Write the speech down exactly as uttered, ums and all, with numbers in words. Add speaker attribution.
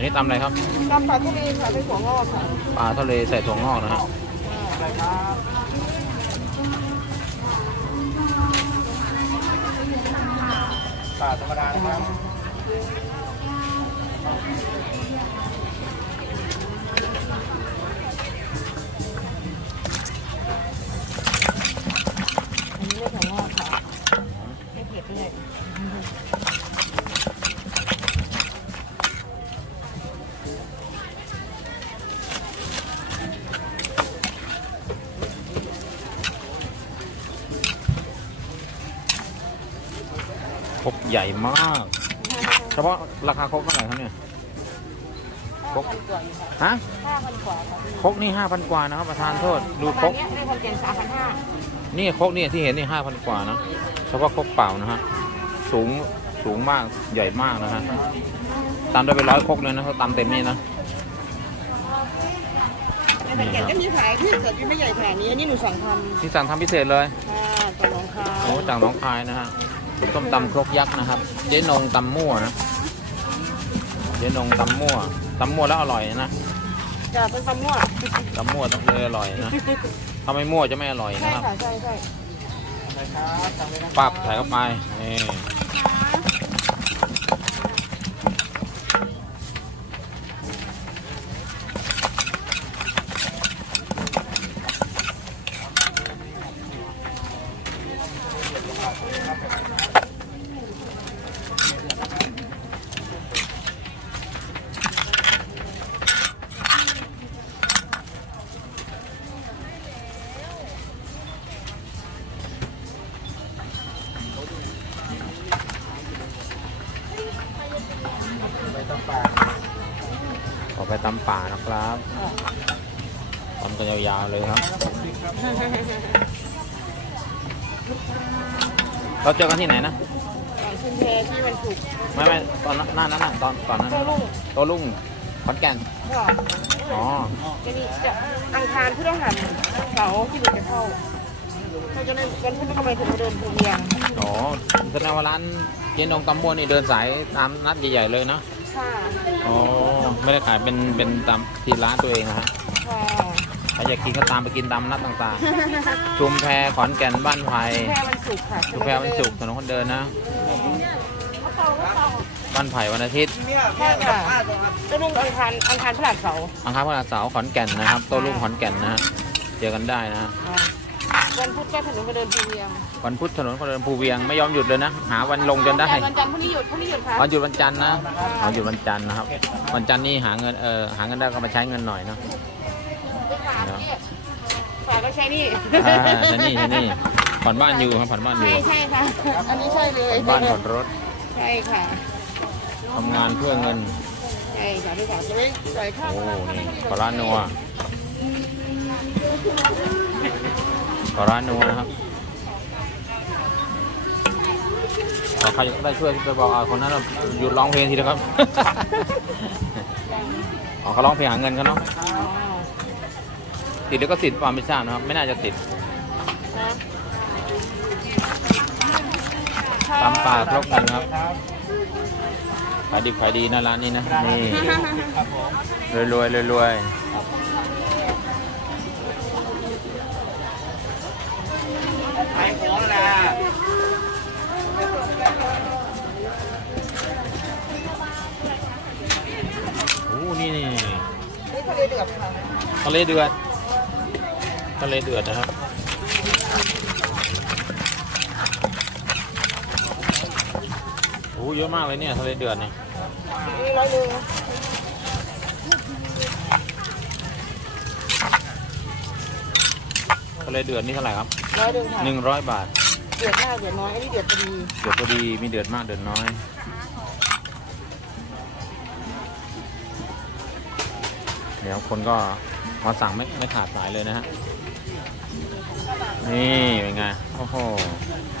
Speaker 1: ตำอะไรครับ
Speaker 2: ตำปลาทะเลค่ะเป็นหัวงอกค่ะ
Speaker 1: ปลาทะเลใส่ถั่วงอกนะฮะ
Speaker 3: ปลาธรรมดานะครับ
Speaker 2: อันนี้เรียกหัวงอกค่ะไม่เผ็ดเลย
Speaker 1: ครกใหญ่มากเฉพาะราคาครกเท่าไหร่ครับเนี่ยครกฮะ
Speaker 2: ห้าพันกว่าค่ะ
Speaker 1: ครกนี่ห้าพันกว่านะครับประธานโทษดูครก
Speaker 2: นี้ในคนเก่งสามพันห้า
Speaker 1: นี่ครกนี่ที่เห็นนี่ห้าพันกว่านะเฉพาะครกเปล่านะฮะสูงสูงมากใหญ่มากนะฮะตำได้ไปร้อยครกเลยนะเขาตำเต็มนี่นะ
Speaker 2: ในเก่งก็มีขายที่เกิดไม่ใหญ่ขนาดนี้อันนี้หนูสั่งทำ
Speaker 1: ที่สั่งทำพิเศษเลย
Speaker 2: ค่ะจากหนองคาย
Speaker 1: โอ้จากหนองคายนะฮะส้มตำครกยักษ์นะครับเจ๊นงตำมั่วนะเจ๊นงตำมั่วตำมั่วแล้วอร่อยนะ
Speaker 2: จะเป็นตำมั่ว
Speaker 1: ตำมั่วต้องเลยอร่อยนะถ้าไม่มั่วจะไม่อร่อยนะครับ
Speaker 2: ใช่ใช่ใช่
Speaker 1: ปั๊บใส่เข้าไปนี่ขอไปตำป่านะครับตำกันยาวๆเลยครับเราเจอกันที่ไหนนะ
Speaker 2: ชุมแพที่วันศุกร์
Speaker 1: ไม่ไม่ตอนหน้านั้นนะตอนตอนนั้นโตลุ่งขอนแก่นอ๋อ
Speaker 2: จะมีจะอังคารพฤหัสเสาร์ที่หนูจะเข้าเขาจะเล่นวันพุธก็ไปถึงเดินภูเวียง
Speaker 1: อ๋อแสดงว่าร้านเจ๊นงตำมั่วนี่เดินสายตามนัดใหญ่ๆเลยนะ
Speaker 2: ค่ะ
Speaker 1: อ๋อไม่ได้ขายเป็นเป็นตามที่ร้านตัวเองนะฮะ
Speaker 2: ค่ะ
Speaker 1: ใครอยากกินก็ตามไปกินตามนัดต่างๆชุมแพขอนแก่นบ้านไผ่
Speaker 2: ชุมแพวันศุกร์ค่ะ
Speaker 1: ชุมแพวันศุกร์ถนนคนเดินนะบ้านไผ่วันอาทิตย์
Speaker 2: ใช่ค่ะโต้รุ่งอังคารอังคารพฤหัสเสาร์
Speaker 1: อังคารพฤหัสเสาร์ขอนแก่นนะครับโต้รุ่งขอนแก่นนะฮะเจอกันได้นะ
Speaker 2: วันพุธก็ถนนคนเดินภูเวียง
Speaker 1: วันพุธถนนคนเดินภูเวียงไม่ยอมหยุดเลยนะหาวันลงจนได้
Speaker 2: วันจันทร์พรุ่งนี้หยุดพรุ่งนี้หยุดค่ะ
Speaker 1: วันหยุดวันจันทร์นะวันหยุดวันจันทร์นะครับวันจันทร์นี่หาเงินเออหาเงินได้ก็มาใช้เงินหน่อยเนาะ
Speaker 2: ฝากก็ใช้นี่
Speaker 1: อ่าใช่นี่ใช่นี่ผ่อนบ้านอยู่ครับผ่อนบ้านอยู่
Speaker 2: ใช่ใช่ค่ะอันนี้ใช่เลย
Speaker 1: บ้านผ่อนรถ
Speaker 2: ใช่ค่ะ
Speaker 1: ทำงานเพื่อเงิน
Speaker 2: ใช่ค่ะที่ฝากจะไม่ใส่ข้าว
Speaker 1: โอ้นี่ปลาร้านัวปลาร้านัวนะครับขอใครได้ช่วยไปบอกคนนั้นหยุดร้องเพลงทีนะครับอ๋อเขาร้องเพลงหาเงินกันเนาะติดแล้วก็ติดความไม่ทราบนะครับไม่น่าจะติดตำป่าครกหนึ่งครับขายดีขายดีนะร้านนี้นะนี่รวยรวยรวยรวย
Speaker 3: ขายของนะ
Speaker 1: โอ้นี่นี่
Speaker 2: นี่ทะเลเดือดค่ะ
Speaker 1: ทะเลเดือดทะเลเดือดนะครับโอ้เยอะมากเลยเนี่ยทะเลเดือดเนี่ย
Speaker 2: ร้อยหนึ่ง
Speaker 1: ทะเลเดือดนี่เท่าไหร่ครับ
Speaker 2: ร้อยหนึ่งค่ะ
Speaker 1: หนึ่งร้อยบาท
Speaker 2: เดือดมากเดือดน้อยอันนี้เดือดพอดี
Speaker 1: เดือดพอดีมีเดือดมากเดือดน้อยเดี๋ยวคนก็มาสั่งไม่ไม่ขาดสายเลยนะฮะนี่เป็นไงโอ้โห